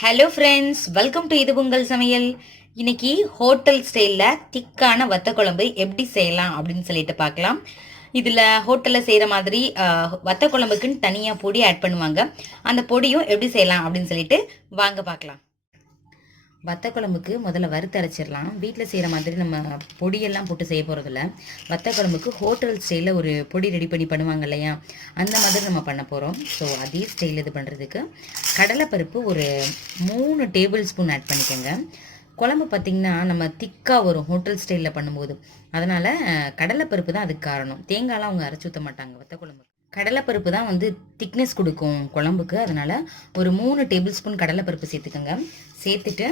Hello friends welcome to இது உங்கள் சமையல். இன்னைக்கு ஹோட்டல் ஸ்டைலில் திக்கான வத்த குழம்பு எப்படி செய்யலாம் அப்படின்னு சொல்லிட்டு பார்க்கலாம். இதில் ஹோட்டலில் செய்கிற மாதிரி வத்த குழம்புக்குன்னு தனியாக பொடி ஆட் பண்ணுவாங்க. அந்த பொடியும் எப்படி செய்யலாம் அப்படின்னு சொல்லிட்டு வாங்க பார்க்கலாம். வத்த குழம்புக்கு முதல்ல வறுத்து அரைச்சிடலாம். வீட்டில் செய்கிற மாதிரி நம்ம பொடியெல்லாம் போட்டு செய்ய போகிறதில்ல வத்த குழம்புக்கு ஹோட்டல் ஸ்டைலில் ஒரு பொடி ரெடி பண்ணி பண்ணுவாங்க இல்லையா? அந்த மாதிரி நம்ம பண்ண போகிறோம் ஸோ அதே ஸ்டைல் இது பண்ணுறதுக்கு கடலைப்பருப்பு ஒரு மூணு டேபிள் ஸ்பூன் ஆட் பண்ணிக்கோங்க. குழம்பு பார்த்திங்கன்னா நம்ம திக்காக வரும் ஹோட்டல் ஸ்டைலில் பண்ணும்போது. அதனால் கடலைப்பருப்பு தான் அதுக்கு காரணம். தேங்காய்லாம் அவங்க அரைச்சி ஊற்ற மாட்டாங்க வத்த குழம்பு கடலைப்பருப்பு தான் வந்து திக்னஸ் கொடுக்கும் குழம்புக்கு. அதனால் ஒரு மூணு டேபிள் ஸ்பூன் கடலைப்பருப்பு சேர்த்துக்கோங்க. சேர்த்துட்டு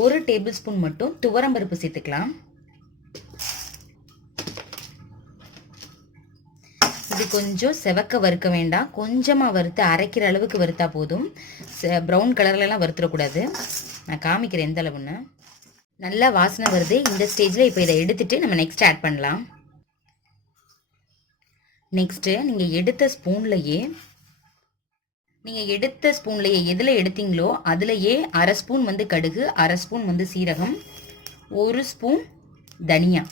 ஒரு டேபிள் ஸ்பூன் மட்டும் துவரம்பருப்பு சேர்த்துக்கலாம். இது கொஞ்சம் செவக்க வறுக்க வேண்டாம். கொஞ்சமாக வறுத்து அரைக்கிற அளவுக்கு வறுத்தா போதும். ப்ரௌன் கலர்லலாம் வறுத்துடக்கூடாது. நான் காமிக்கிறேன் எந்த அளவுன்னு. நல்லா வாசனை வருது. இந்த ஸ்டேஜில் இப்போ இதை எடுத்துட்டு நம்ம நெக்ஸ்ட் ஆட் பண்ணலாம். நெக்ஸ்ட்டு நீங்கள் எடுத்த ஸ்பூன்லையே நீங்கள் எடுத்த ஸ்பூன்லையே எதில் எடுத்தீங்களோ அதுலேயே அரை ஸ்பூன் வந்து கடுகு அரை ஸ்பூன் வந்து சீரகம் ஒரு ஸ்பூன் தனியா.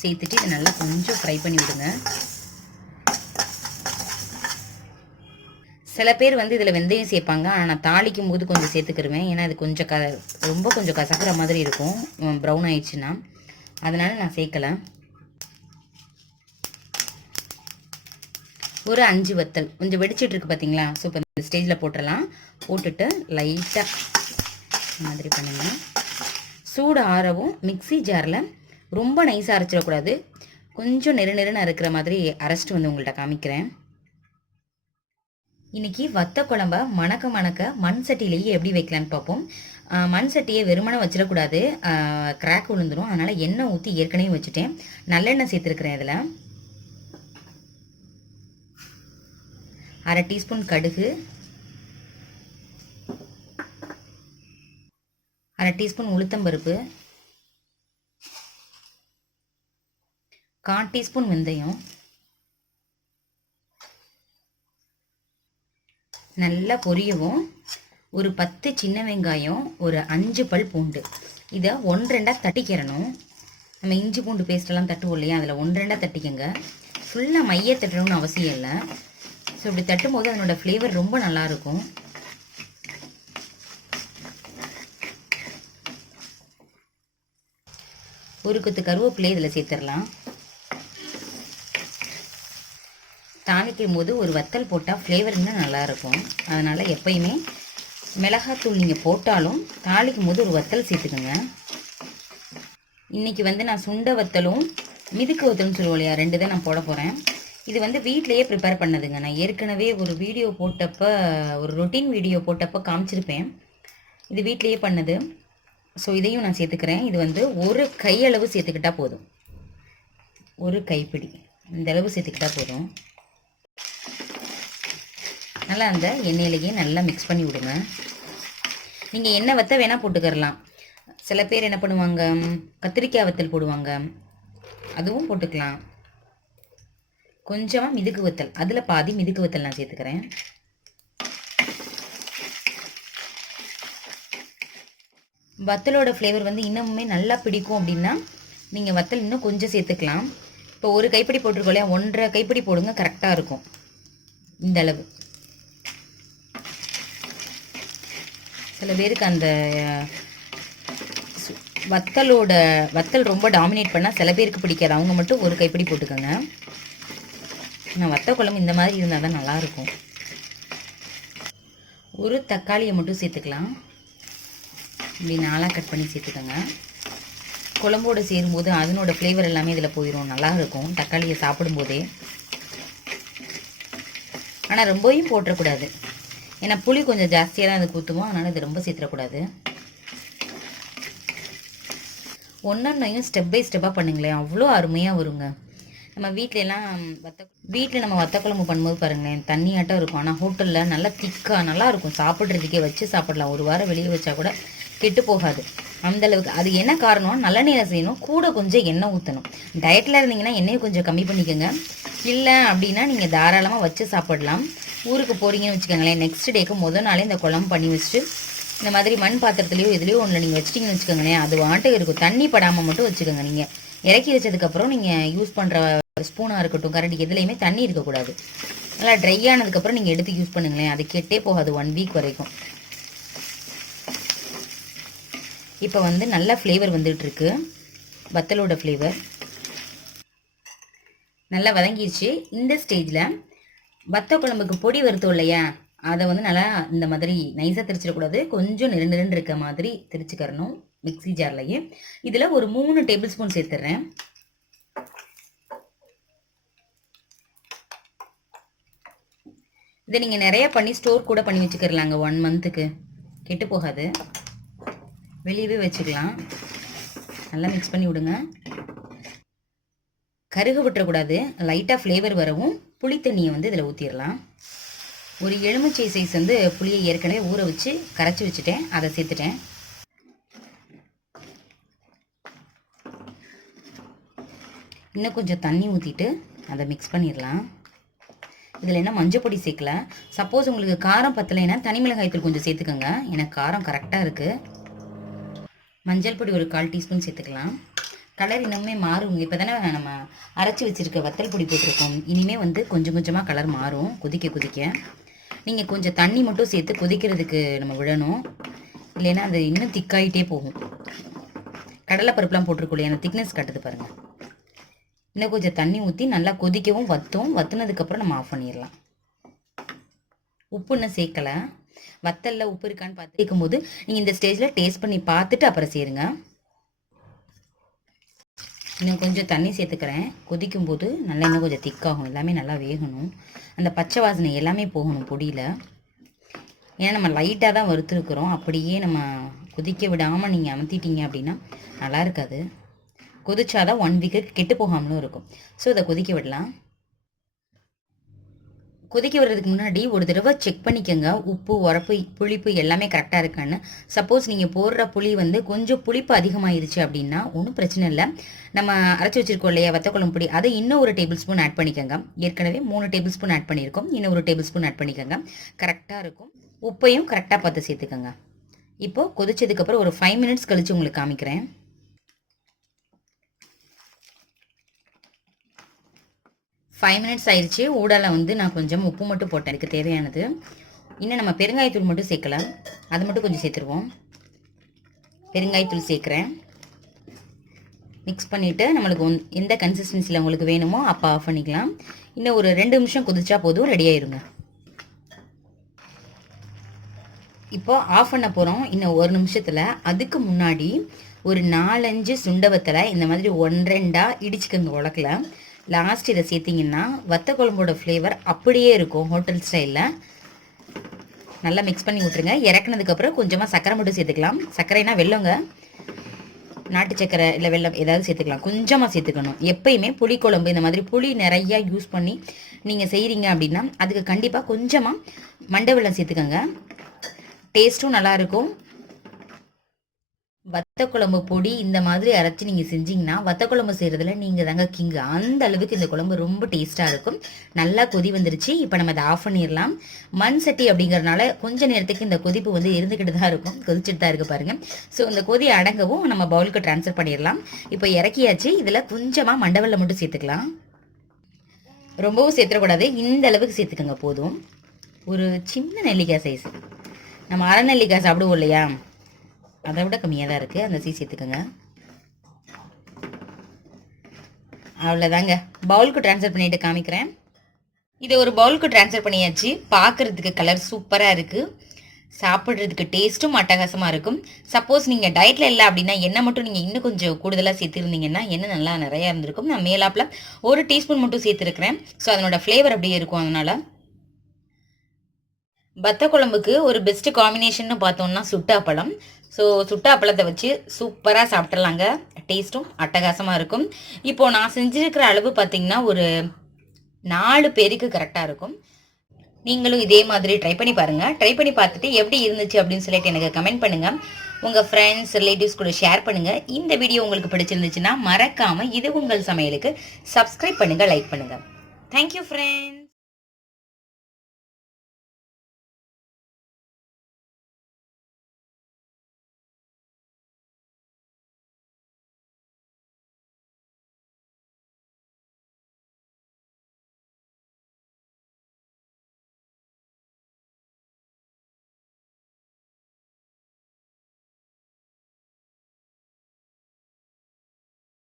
சேர்த்துட்டு இதை நல்லா கொஞ்சம் ஃப்ரை பண்ணி விடுங்க. சில பேர் வந்து இதில் வெந்தயம் சேர்ப்பாங்க. ஆனால் நான் தாளிக்கும் போது கொஞ்சம் சேர்த்துக்கிருவேன். ஏன்னா இது கொஞ்சம் க ரொம்ப கொஞ்சம் கசக்கிற மாதிரி இருக்கும். ப்ரௌன் ஆயிடுச்சுன்னா. அதனால் நான் சேர்க்கலை. ஒரு அஞ்சு வத்தல். கொஞ்சம் வெடிச்சிட்டு இருக்கு பார்த்தீங்களா ஸோ இப்போ இந்த ஸ்டேஜில் போட்டுடலாம் போட்டுட்டு லைட்டாக மாதிரி பண்ணுங்க. சூடு ஆறவும் மிக்ஸி ஜாரில் ரொம்ப நைஸாக அரைச்சிடக்கூடாது. கொஞ்சம் நெரு நெருன்னு அரைக்கிற மாதிரி அரைச்சிட்டு வந்து உங்கள்கிட்ட காமிக்கிறேன். இன்னைக்கு வத்த குழம்ப மணக்க மணக்க மண் சட்டியிலேயே எப்படி வைக்கலான்னு பார்ப்போம். மண் சட்டியை வெறுமனே வச்சிடக்கூடாது. கிராக் விழுந்துடும் அதனால் எண்ணெய் ஊற்றி ஏற்கனவே வச்சுட்டேன். நல்லெண்ணெய் சேர்த்துருக்குறேன் இதில். அரை டீஸ்பூன் கடுகு. அரை டீஸ்பூன் உளுத்தம்பருப்பு. கால் டீஸ்பூன் வெந்தயம். நல்லா பொரியவும். ஒரு பத்து சின்ன வெங்காயம் ஒரு அஞ்சு பல் பூண்டு. இதை ஒன்று ரெண்டாக தட்டிக்கிறணும். நம்ம இஞ்சி பூண்டு பேஸ்டெல்லாம் தட்டுவோம் இல்லையா? அதில் ஒன்று ரெண்டாக தட்டிக்கங்க ஃபுல்லாக மைய தட்டணும்னு அவசியம் இல்லை. ஸோ இப்படி தட்டும்போது அதனோட ஃப்ளேவர் ரொம்ப நல்லா இருக்கும் ஒரு கொத்து கருவேப்பிலை இதில் சேர்த்துடலாம். தாளிக்கும் போது ஒரு வத்தல் போட்டால் ஃப்ளேவர் இன்னும் நல்லாயிருக்கும் அதனால் எப்பயுமே மிளகாத்தூள் நீங்கள் போட்டாலும் தாளிக்கும் போது ஒரு வத்தல் சேர்த்துக்கோங்க. இன்றைக்கி வந்து நான் சுண்ட வத்தலும் மிதுக்கு வத்தலும் சொல்லுவோம் இல்லையா ரெண்டு தான் நான் போட போகிறேன் இது வந்து வீட்லேயே ப்ரிப்பேர் பண்ணதுங்க. நான் ஏற்கனவே ஒரு வீடியோ போட்டப்ப ஒரு ரொட்டீன் வீடியோ போட்டப்ப காமிச்சிருப்பேன். இது வீட்டிலையே பண்ணது. ஸோ இதையும் நான் சேர்த்துக்கிறேன். இது வந்து ஒரு கையளவு சேர்த்துக்கிட்டால் போதும். ஒரு கைப்பிடி. இந்த அளவு சேர்த்துக்கிட்டால் போதும். நல்லா அந்த எண்ணெயிலேயே நல்லா மிக்ஸ் பண்ணி விடுங்க. நீங்கள் எண்ணெய் வத்த வேணால் போட்டுக்கரலாம் சில பேர் என்ன பண்ணுவாங்க? கத்திரிக்காய் வத்தல் போடுவாங்க. அதுவும் போட்டுக்கலாம். கொஞ்சமாக மிதுக்கு வத்தல். அதில் பாதி மிதுக்கு வத்தல் நான் சேர்த்துக்கிறேன். வத்தலோட ஃப்ளேவர் வந்து இன்னமுமே நல்லா பிடிக்கும் அப்படின்னா நீங்கள் வத்தல் இன்னும் கொஞ்சம் சேர்த்துக்கலாம். இப்போ ஒரு கைப்பிடி போட்டிருக்கோம் இல்லையா? ஒன்றரை கைப்பிடி போடுங்க கரெக்டாக இருக்கும். இந்த அளவு. சில பேருக்கு அந்த வத்தலோட வத்தல் ரொம்ப டாமினேட் பண்ணால் சில பேருக்கு பிடிக்காது. அவங்க மட்டும் ஒரு கைப்பிடி போட்டுக்கோங்க. ஆனால் வத்த குழம்பு இந்த மாதிரி இருந்தால் தான் நல்லாயிருக்கும். ஒரு தக்காளியை மட்டும் சேர்த்துக்கலாம். இப்படி நாளாக கட் பண்ணி சேர்த்துக்கோங்க. குழம்போடு சேரும்போது அதனோட ஃப்ளேவர் எல்லாமே இதில் போயிடும் நல்லா இருக்கும் தக்காளியை சாப்பிடும்போதே. ஆனால் ரொம்பவும் போட்டுறக்கூடாது. ஏன்னா புளி கொஞ்சம் ஜாஸ்தியாக தான் இது ஊற்றுவோம் அதனால் இது ரொம்ப சேர்த்துடக்கூடாது ஒன்றொன்னையும் ஸ்டெப் பை ஸ்டெப்பாக பண்ணுங்களேன். அவ்வளோ அருமையாக வருங்க. நம்ம வீட்டிலலாம் எல்லாம் வத்த வீட்டில் நம்ம வத்த குழம்பு பண்ணும்போது பாருங்களேன் தண்ணியாட்டம் இருக்கும். ஆனால் ஹோட்டலில் நல்லா திக்காக நல்லா இருக்கும். சாப்பிட்றதுக்கே வச்சு சாப்பிடலாம். ஒரு வாரம் வெளியே வச்சா கூட கெட்டு போகாது. அந்த அளவுக்கு. அது என்ன காரணம் நல்லெண்ணெயில் செய்யணும். கூட கொஞ்சம் எண்ணெய் ஊற்றணும் டயட்டில் இருந்தீங்கன்னா எண்ணெயை கொஞ்சம் கம்மி பண்ணிக்கோங்க. இல்லை அப்படின்னா நீங்கள் தாராளமாக வச்சு சாப்பிடலாம். ஊருக்கு போகிறீங்கன்னு வச்சுக்கோங்களேன். நெக்ஸ்ட் டேக்கு முதல் நாளே இந்த குழம்பு பண்ணி வச்சுட்டு இந்த மாதிரி மண் பாத்திரத்துலையோ இதுலையோ ஒன்று நீங்கள் வச்சிட்டிங்கன்னு வச்சுக்கோங்களேன் அது வாட்டை இருக்கும். தண்ணி படாமல் மட்டும் வச்சுக்கோங்க நீங்கள் இறக்கி வச்சதுக்கப்புறம் நீங்கள் யூஸ் பண்ணுற ஸ்பூனாக இருக்கட்டும் கரண்டி எதுலேயுமே தண்ணி இருக்கக்கூடாது. நல்லா ட்ரை ஆனதுக்கப்புறம் நீங்கள் எடுத்து யூஸ் பண்ணுங்களேன். அது கெட்டே போகாது ஒன் வீக் வரைக்கும். இப்போ வந்து நல்ல ஃப்ளேவர் வந்துட்டுருக்கு. வத்தலோட ஃப்ளேவர் நல்லா வதங்கிடுச்சு இந்த ஸ்டேஜில் வத்த குழம்புக்கு பொடி வருத்தோம் இல்லையா? அதை வந்து நல்லா இந்த மாதிரி நைஸாக திரிச்சிடக்கூடாது. கொஞ்சம் நிரண்டு நிரண்டு இருக்க மாதிரி திரிச்சுக்கறணும். மிக்ஸி ஜார்லையே இதில் ஒரு மூணு டேபிள் ஸ்பூன் சேர்த்துட்றேன் இதை நீங்கள் நிறைய பண்ணி ஸ்டோர் கூட பண்ணி வச்சுக்கிறலாங்க ஒன் மந்த்துக்கு கெட்டு போகாது. வெளியவே வச்சுக்கலாம். நல்லா மிக்ஸ் பண்ணி விடுங்க. கருக விட்டுறக்கூடாது. லைட்டாக ஃப்ளேவர் வரவும் புளி தண்ணியை வந்து இதில் ஊற்றிடலாம் ஒரு எலுமிச்சை சைஸ் வந்து புளியை ஏற்கனவே ஊற வச்சு கரைச்சி வச்சுட்டேன். அதை சேர்த்துட்டேன். இன்னும் கொஞ்சம் தண்ணி ஊற்றிட்டு அதை மிக்ஸ் பண்ணிடலாம். இதில் என்ன மஞ்சள் பொடி சேர்க்கல. சப்போஸ் உங்களுக்கு காரம் பத்தலைன்னா தனி மிளகாய்த்தூள் கொஞ்சம் சேர்த்துக்கோங்க. எனக்கு காரம் கரெக்டாக இருக்குது மஞ்சள் பொடி ஒரு கால் டீஸ்பூன் சேர்த்துக்கலாம். கலர் இன்னுமே மாறும். இப்போ தானே நம்ம அரைச்சி வச்சுருக்க வத்தல் பொடி போட்டிருக்கோம். இனிமே வந்து கொஞ்சம் கொஞ்சமாக கலர் மாறும். கொதிக்க கொதிக்க. நீங்கள் கொஞ்சம் தண்ணி மட்டும் சேர்த்து கொதிக்கிறதுக்கு நம்ம விடணும். இல்லைன்னா அது இன்னும் திக்காயிட்டே போகும். கடலை பருப்புலாம் போட்டிருக்கோம் இல்லையா? அந்த திக்னஸ் கட்டுது பாருங்கள் இன்னும் கொஞ்சம் தண்ணி ஊற்றி நல்லா கொதிக்கவும் வத்தும் வத்துனதுக்கப்புறம் நம்ம ஆஃப் பண்ணிடலாம். உப்பு இன்னும் சேர்க்கலை. வத்தலில் உப்பு இருக்கான்னு பார்த்து கேட்கும்போது நீங்கள் இந்த ஸ்டேஜில் டேஸ்ட் பண்ணி பார்த்துட்டு அப்புறம் சேருங்க. இன்னும் கொஞ்சம் தண்ணி சேர்த்துக்கிறேன். கொதிக்கும் போது நல்லா இன்னும் கொஞ்சம் திக்காகும் எல்லாமே நல்லா வேகணும். அந்த பச்சை வாசனை எல்லாமே போகணும் பொடியில். ஏன்னா நம்ம லைட்டாக தான் வறுத்துருக்குறோம். அப்படியே நம்ம கொதிக்க விடாமல் நீங்கள் அமர்த்திட்டீங்க அப்படின்னா நல்லா இருக்காது. கொதிச்சாதான் ஒன் வீக்கு கெட்டு போகாமலும் இருக்கும். ஸோ இதை கொதிக்க விடலாம். கொதிக்க விடுறதுக்கு முன்னாடி ஒரு தடவை செக் பண்ணிக்கோங்க. உப்பு உரப்பு புளிப்பு எல்லாமே கரெக்டாக இருக்கான்னு. சப்போஸ் நீங்கள் போடுற புளி வந்து கொஞ்சம் புளிப்பு அதிகமாயிருச்சு அப்படின்னா ஒன்றும் பிரச்சனை இல்லை. நம்ம அரைச்சி வச்சிருக்கோம் இல்லையா வத்தக்குழம்பு பொடி. அதை இன்னும் ஒரு டேபிள் ஸ்பூன் ஆட் பண்ணிக்கோங்க. ஏற்கனவே மூணு டேபிள் ஸ்பூன் ஆட் பண்ணியிருக்கோம். இன்னும் ஒரு டேபிள் ஸ்பூன் ஆட் பண்ணிக்கோங்க கரெக்டாக இருக்கும். உப்பையும் கரெக்டாக பார்த்து சேர்த்துக்கோங்க. இப்போது கொதிச்சதுக்கப்புறம் ஒரு ஃபைவ் மினிட்ஸ் கழித்து உங்களுக்கு காமிக்கிறேன். ஃபைவ் மினிட்ஸ் ஆயிடுச்சு ஊடால வந்து நான் கொஞ்சம் உப்பு மட்டும் போட்டேன். எனக்கு தேவையானது. இன்னும் நம்ம பெருங்காயத்தூள் மட்டும் சேர்க்கலாம். அது மட்டும் கொஞ்சம் சேர்த்துருவோம். பெருங்காயத்தூள் சேர்க்குறேன். மிக்ஸ் பண்ணிவிட்டு நம்மளுக்கு ஒன் எந்த கன்சிஸ்டன்சியில் உங்களுக்கு வேணுமோ அப்போ ஆஃப் பண்ணிக்கலாம். இன்னும் ஒரு ரெண்டு நிமிஷம் கொதிச்சா போதும். ரெடி ஆயிருங்க. இப்போ ஆஃப் பண்ண போகிறோம் இன்னும் ஒரு நிமிஷத்தில். அதுக்கு முன்னாடி ஒரு நாலஞ்சு சுண்டவத்தில் இந்த மாதிரி ஒன் ரெண்டாக இடிச்சுக்கோங்க உலக்கில். லாஸ்ட் இதை சேர்த்திங்கன்னா வத்த குழம்போட ஃப்ளேவர் அப்படியே இருக்கும் ஹோட்டல் ஸ்டைலில் நல்லா மிக்ஸ் பண்ணி விட்ருங்க இறக்குனதுக்கப்புறம் கொஞ்சமாக சக்கரை மட்டும் சேர்த்துக்கலாம். சர்க்கரைனா வெள்ளங்க நாட்டு சக்கரை இல்லை வெள்ளம் ஏதாவது சேர்த்துக்கலாம். கொஞ்சமாக சேர்த்துக்கணும். எப்பயுமே புளிக்குழம்பு இந்த மாதிரி புளி நிறையா யூஸ் பண்ணி நீங்கள் செய்கிறீங்க அப்படின்னா அதுக்கு கண்டிப்பாக கொஞ்சமாக மண்டை வெள்ளம் சேர்த்துக்கோங்க. டேஸ்ட்டும் நல்லாயிருக்கும் வத்த குழம்பு பொடி இந்த மாதிரி அரைச்சி நீங்கள் செஞ்சீங்கன்னா வத்த குழம்பு செய்கிறதுல நீங்கள் தாங்க கிங்கு அந்த அளவுக்கு இந்த குழம்பு ரொம்ப டேஸ்ட்டாக இருக்கும். நல்லா கொதி வந்துருச்சு. இப்போ நம்ம அதை ஆஃப் பண்ணிடலாம். மண் சட்டி அப்படிங்கிறனால கொஞ்ச நேரத்துக்கு இந்த கொதிப்பு வந்து இருந்துக்கிட்டு தான் இருக்கும். கொதிச்சுட்டு தான் இருக்குது பாருங்கள் ஸோ இந்த கொதி அடங்கவும் நம்ம பவுலுக்கு ட்ரான்ஸ்ஃபர் பண்ணிடலாம். இப்போ இறக்கியாச்சு. இதில் கொஞ்சமாக மண்டவல்ல மட்டும் சேர்த்துக்கலாம். ரொம்பவும் சேர்த்துடக்கூடாது. இந்த அளவுக்கு சேர்த்துக்கோங்க போதும். ஒரு சின்ன நெல்லிக்காய் சைஸ் நம்ம அரை நெல்லிக்காய் சாப்பிடுவோம் இல்லையா? அதை விட கம்மியாக தான் இருக்குது அந்த சீ சேர்த்துக்கோங்க அவ்வளோதாங்க பவுலுக்கு ட்ரான்ஸ்ஃபர் பண்ணிட்டு காமிக்கிறேன். இதை ஒரு பவுலுக்கு ட்ரான்ஸ்ஃபர் பண்ணியாச்சு. பார்க்குறதுக்கு கலர் சூப்பராக இருக்குது சாப்பிட்றதுக்கு டேஸ்ட்டும் அட்டகாசமாக இருக்கும். சப்போஸ் நீங்கள் டயட்டில் இல்லை அப்படின்னா என்ன மட்டும் நீங்கள் இன்னும் கொஞ்சம் கூடுதலாக சேர்த்துருந்தீங்கன்னா என்ன நல்லா நிறையா இருந்திருக்கும். நான் மேலாப்பில் ஒரு டீஸ்பூன் மட்டும் சேர்த்துருக்கிறேன். ஸோ அதனோட ஃப்ளேவர் அப்படியே இருக்கும் அதனால். பத்த குழம்புக்கு ஒரு பெஸ்ட்டு காம்பினேஷன் பார்த்தோம்னா சுட்டாப்பழம் ஸோ சுட்டாப்பழத்தை வச்சு சூப்பராக சாப்பிட்றலாங்க டேஸ்ட்டும் அட்டகாசமாக இருக்கும். இப்போது நான் செஞ்சுருக்கிற அளவு பார்த்திங்கன்னா ஒரு நாலு பேருக்கு கரெக்டாக இருக்கும். நீங்களும் இதே மாதிரி ட்ரை பண்ணி பாருங்கள் ட்ரை பண்ணி பார்த்துட்டு எப்படி இருந்துச்சு அப்படின்னு சொல்லிட்டு எனக்கு கமெண்ட் பண்ணுங்கள் உங்கள் ஃப்ரெண்ட்ஸ் ரிலேட்டிவ்ஸ் கூட ஷேர் பண்ணுங்கள் இந்த வீடியோ உங்களுக்கு பிடிச்சிருந்துச்சுன்னா மறக்காமல் இது உங்கள் சமையலுக்கு சப்ஸ்கிரைப் பண்ணுங்கள் லைக் பண்ணுங்கள் தேங்க்யூ ஃப்ரெண்ட்ஸ்